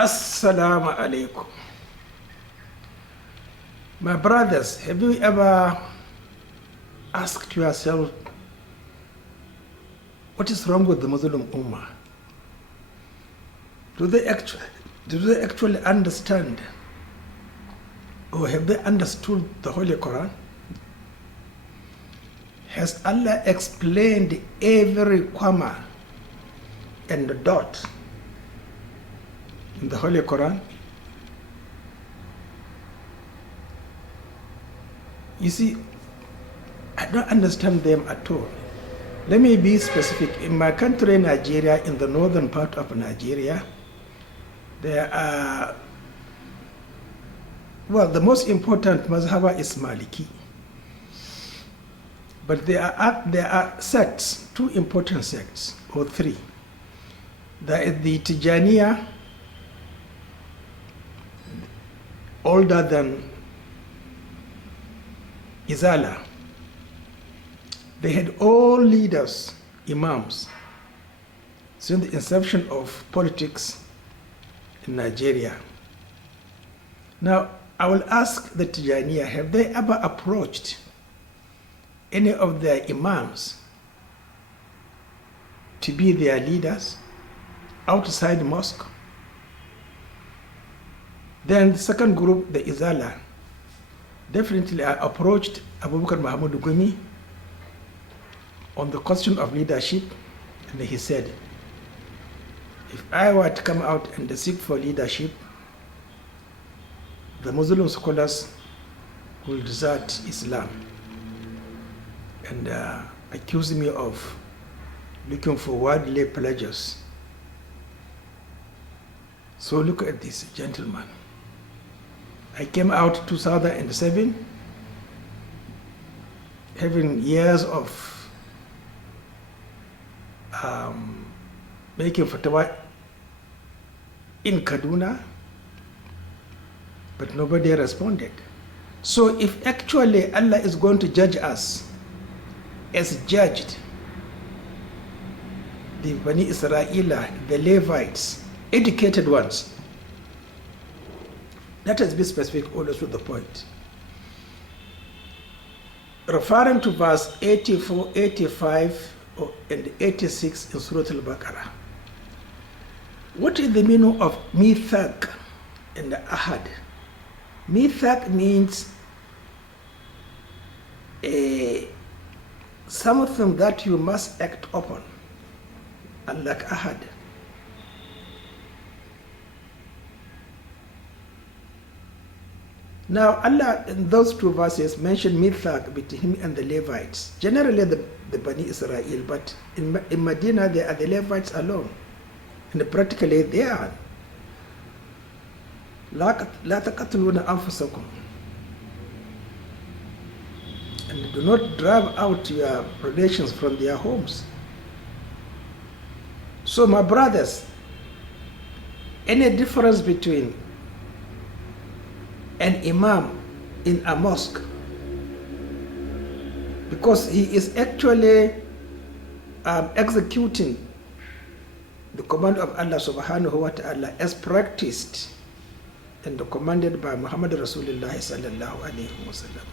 Assalamu alaikum. My brothers, have you ever asked yourself what is wrong with the Muslim Ummah? Do they actually understand, or have they understood the Holy Quran? Has Allah explained every comma and dot in the Holy Quran? You see, I don't understand them at all. Let me be specific. In my country, Nigeria, in the northern part of Nigeria, there are, well, the most important mazhaba is Maliki. But there are sects, two important sects, or three. There is the Tijaniya, older than Izala. They had all leaders, imams, since the inception of politics in Nigeria. Now, I will ask the Tijaniya, have they ever approached any of their imams to be their leaders outside the mosque? Then the second group, the Izala, definitely I approached Abu Bakr Mahmoud Gumi on the question of leadership, and he said, if I were to come out and seek for leadership, the Muslim scholars will desert Islam and accuse me of looking for worldly pleasures. So look at this, gentlemen. I came out 2007, having years of making fatwa in Kaduna, but nobody responded. So if actually Allah is going to judge us as judged the Bani Israel, the Levites, educated ones, let us be specific, always to the point. Referring to verse 84, 85, and 86 in Surah Al-Baqarah, what is the meaning of mithaq and ahad? Mithaq means something that you must act upon, unlike ahad. Now, Allah in those two verses mentioned mithaq between him and the Levites. Generally, the Bani Israel, but in Medina, they are the Levites alone. And practically, they are. لا تقتلون أنفسكم. And do not drive out your relations from their homes. So, my brothers, any difference between an imam in a mosque, because he is actually executing the command of Allah subhanahu wa ta'ala as practiced and commanded by Muhammad Rasulullah sallallahu alayhi wa sallam.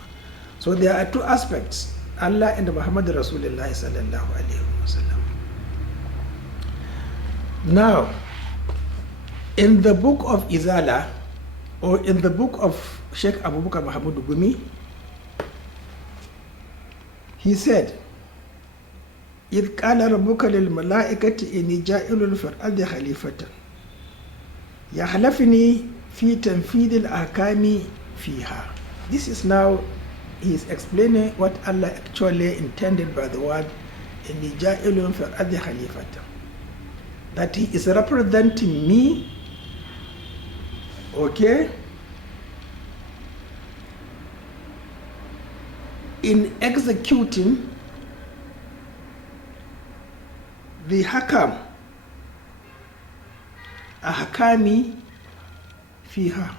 So there are two aspects, Allah and Muhammad Rasulullah sallallahu alayhi wa sallam. Now, in the book of Izala, or in the book of Sheikh Abu Bakr Mahmoud Gumi, he said, إِذْ قَالَ رَبُّكَ لِلْمَلَائِكَةِ إِنِّي جَاعِلٌ فِي الْأَرْضِ خَلِيفَةً يَحْلَفْنِي فِي تَنْفِيذِ الْأَحْكَامِ فِيهَا. This is now, he is explaining what Allah actually intended by the word إِنِّي جَاعِلٌ فِي الْأَرْضِ خَلِيفَةً, that he is representing me, okay, in executing the hakam, ahkami fiha,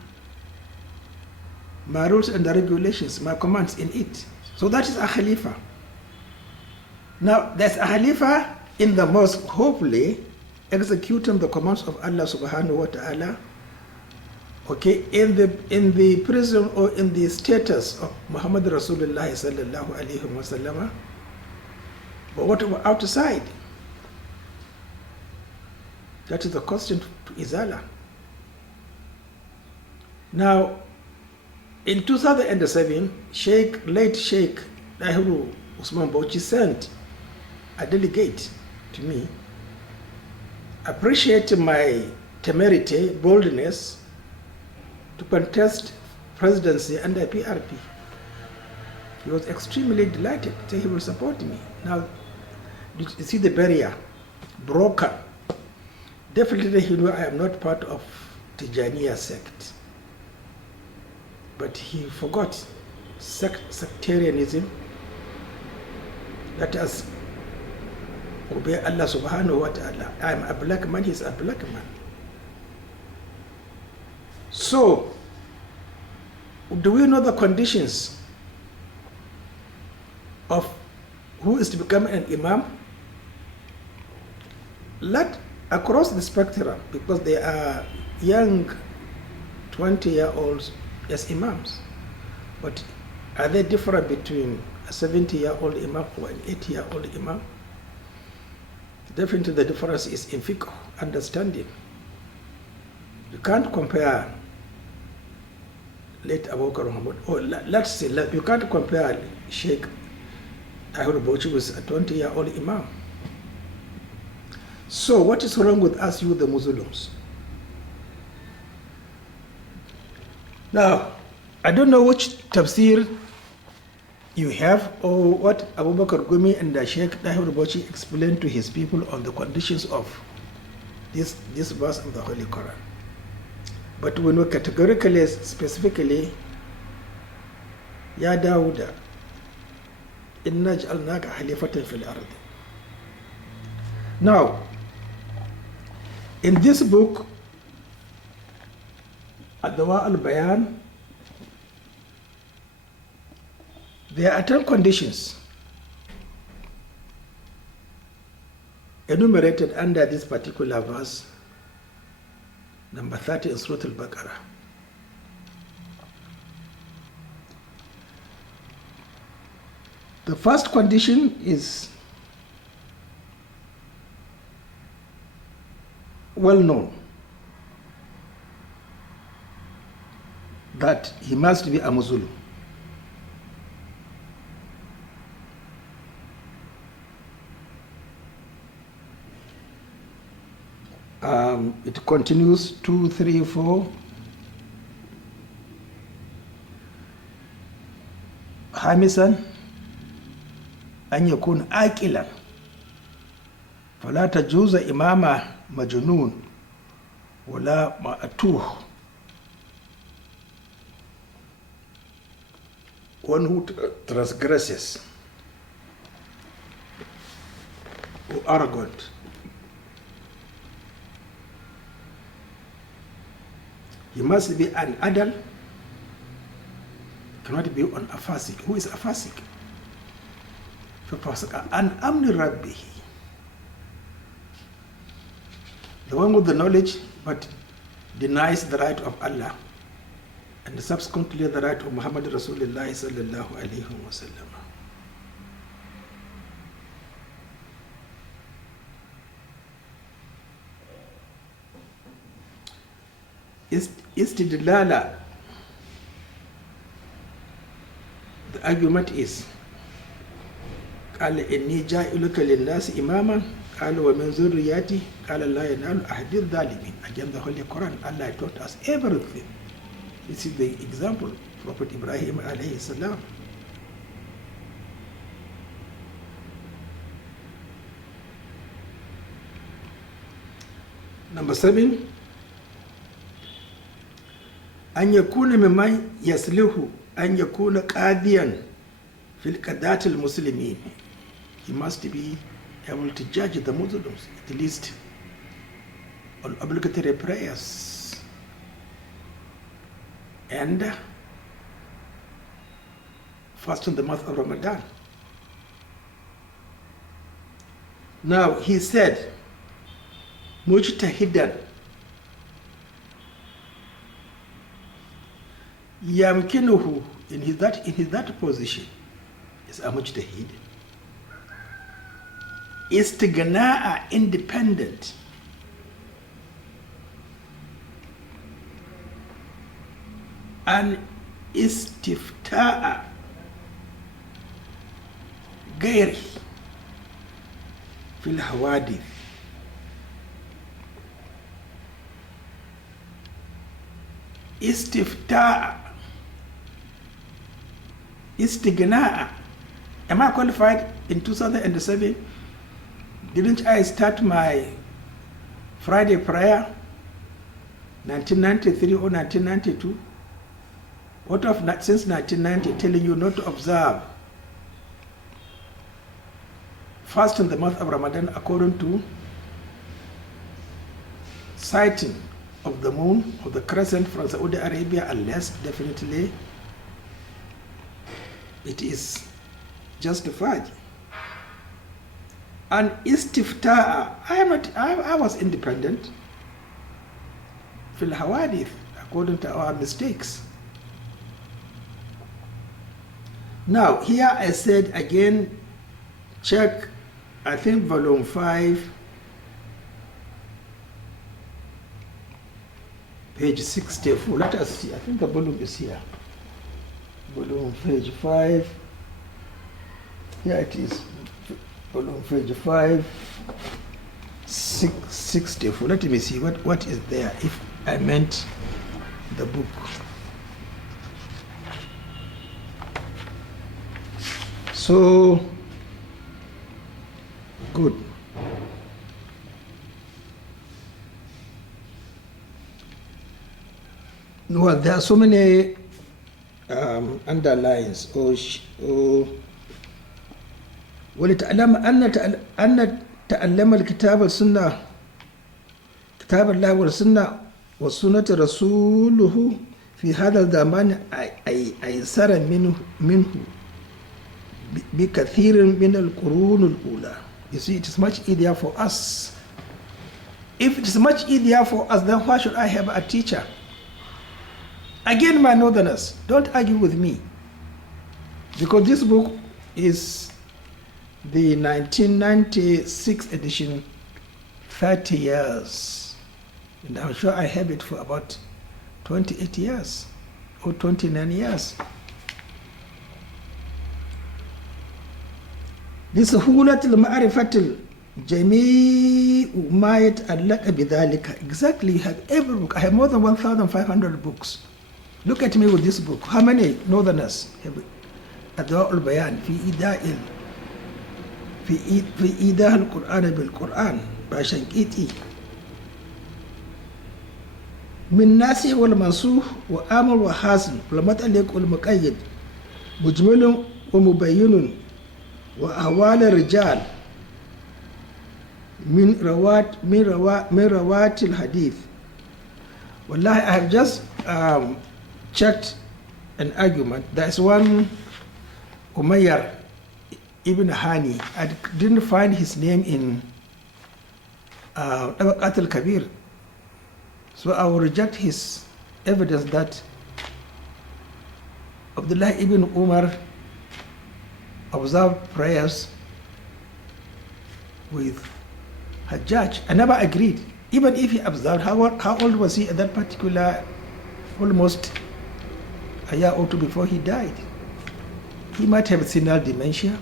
my rules and the regulations, my commands in it. So that is a khalifa. Now there's a khalifa in the mosque, hopefully executing the commands of Allah subhanahu wa ta'ala Okay, in the prison or in the status of Muhammad Rasulullah sallallahu alaihi wasallam, but what about outside? That is the question to Izala. Now, in 2007, late Sheikh Dahiru Usman Bauchi sent a delegate to me, appreciating my temerity, boldness, to contest presidency under PRP. He was extremely delighted, said he will support me. Now, you see the barrier broken. Definitely he knew I am not part of Tijaniya sect. But he forgot sectarianism, let us obey Allah subhanahu wa ta'ala. I am a black man, he's a black man. So, do we know the conditions of who is to become an imam? Across the spectrum, because they are young 20-year-olds as imams. But are they different between a 70-year-old imam or an 80-year-old imam? Definitely the difference is in fiqh, understanding. You can't compare late Abu Bakr Muhammad, or let's say, you can't compare Sheikh Tahir Bauchi with a 20-year-old imam. So what is wrong with us, you the Muslims? Now, I don't know which tafsir you have or what Abu Bakr Gumi and the Sheikh Tahir Bauchi explained to his people on the conditions of this verse of the Holy Quran. But we know categorically, specifically, Ya Dawuda, inna ja'alnaka halifatan fil ardi. Now, in this book, Ad-Dawa al-Bayan, there are 10 conditions enumerated under this particular verse, number 30 in Surah Al-Baqarah. The first condition is well known, that he must be a Muslim. It continues 2, 3, 4. خامسا أن يكون عاقلا فلا تجوز إمامة مجنون ولا مأتوه. One who transgresses or arrogant. He must be an adult, cannot be on a fasik. Who is a fasik? An amni rabbihi. The one with the knowledge but denies the right of Allah and subsequently the right of Muhammad Rasulullah sallallahu alaihi wasallam. Istidlala, the argument is قال إني جاعلك للناس إماما قال ومن ذريتي قال لا ينال أحد الظالمين. Again, the Holy Quran, Allah taught us everything. This is the example, Prophet Ibrahim alayhi salam. Number 7, أن يكون ممن يصلح أن يكون قاضيا في القضاة المسلمين. He must be able to judge the Muslims, at least on obligatory prayers and fast in the month of Ramadan. Now he said, mujtahidan, يمكنه in that position is a mujtahid استغناء independent and استفتاء غيره في الحوادث استفتاء استغناء. Am I qualified in 2007? Didn't I start my Friday prayer 1993 or 1992? What of since 1990 telling you not to observe fast in the month of Ramadan according to sighting of the moon or the crescent from Saudi Arabia, unless definitely it is justified. And istifta, I was independent fil hawadith according to our mistakes. Now here I said again, check, I think volume 5, page 64. Let us see, I think the volume is here. Volume page 5, here it is. Volume page 5, 664. Let me see what is there, if I meant the book. So, good. Well, there are so many underlines ولتعلم أن تعلم الكتاب والسنة كتاب الله والسنة وسنة رسوله في هذا الزمان أيسر منه بكثير من القرون الأولى. You see, it is much easier for us. If it is much easier for us, then why should I have a teacher? Again, my northerners, don't argue with me, because this book is the 1996 edition, 30 years, and I'm sure I have it for about 28 years or 29 years. لسهولة المعرفة جميع ما يتعلق بذلك. Exactly, you have every book. I have more than 1,500 books. Look at me with this book. How many northerners have أدواء البيان في إيضاح القرآن بالقرآن باشنقيطي من ناسخ والمنسوخ وآمر وحاصل والمتعلق والمقيد مجمل ومبين وأحوال الرجال من روات الحديث. Wallahi, I have just checked an argument. There is one Umayyar Ibn Hani. I didn't find his name in Tabaqat al-Kabir. So I will reject his evidence that Abdullah ibn Umar observed prayers with Hajjaj. I never agreed. Even if he observed, how old was he at that particular, almost a year or two before he died? He might have senile dementia.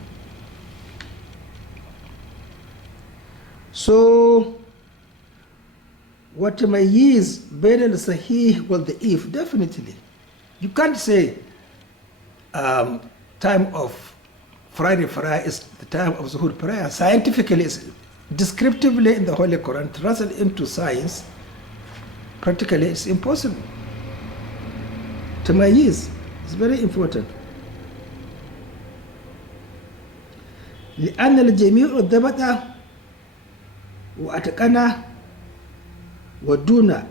So, what تميز بين الصحيح والضعيف? Definitely. You can't say time of Friday prayer is the time of Zuhur prayer. Scientifically, descriptively in the Holy Quran, translate into science, practically it's impossible. Tamayiz is very important. لأن الجميع ضبط وأتقن ودون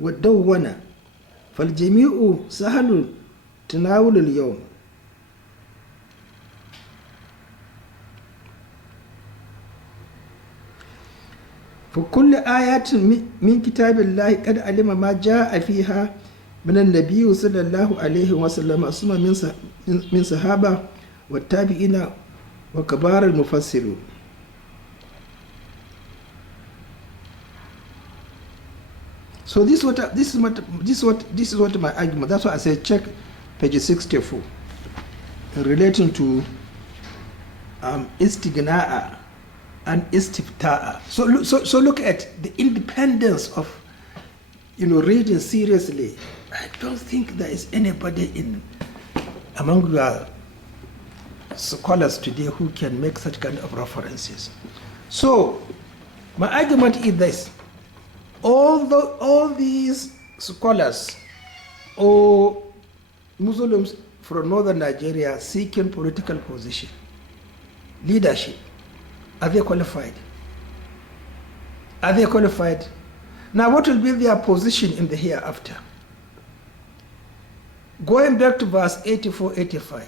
ودون فالجميع سهل تناول اليوم. فكل آيات من كتاب الله قد علم ما جاء فيها من النبي صلى الله عليه وسلم ثم من صحابة والتابعين وكبار المفسرين. So this is what my argument. That's why I said check page 64 relating to istigna'a and istifta'a. So look at the independence of reading seriously. I don't think there is anybody among your scholars today who can make such kind of references. So my argument is this: all these scholars or Muslims from northern Nigeria seeking political position, leadership, are they qualified? Are they qualified? Now what will be their position in the hereafter? Going back to verse 84-85.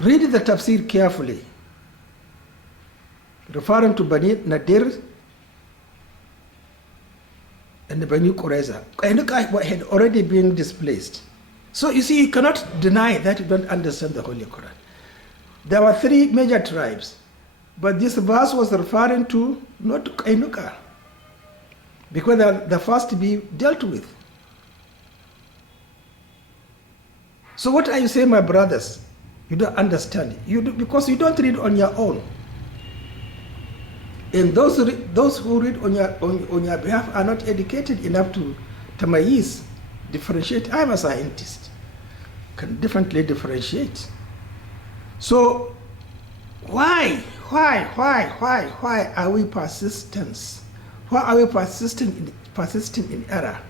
Read the tafsir carefully, referring to Bani Nadir and the Bani Qurayza. Qainuqa had already been displaced. So you see, you cannot deny that you don't understand the Holy Quran. There were 3 major tribes, but this verse was referring to not to Qainuqa, because they are the first to be dealt with. So what are you saying, my brothers? You don't understand it. Because you don't read on your own. And those who read on your behalf are not educated enough to tamayiz, differentiate. I'm a scientist, can differently differentiate. So why are we persistent? Why are we persisting in error?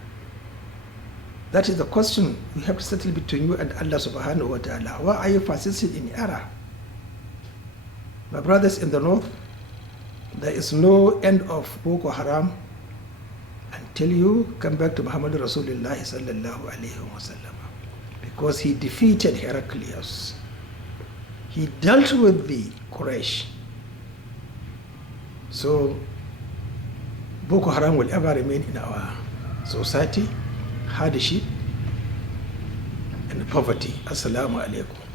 That is the question we have to settle between you and Allah subhanahu wa ta'ala. Why are you persisting in error? My brothers in the north, there is no end of Boko Haram until you come back to Muhammad Rasulullah sallallahu alayhi wa sallam, because he defeated Heraclius. He dealt with the Quraysh. So Boko Haram will ever remain in our society, hardship and poverty. Assalamu alaikum.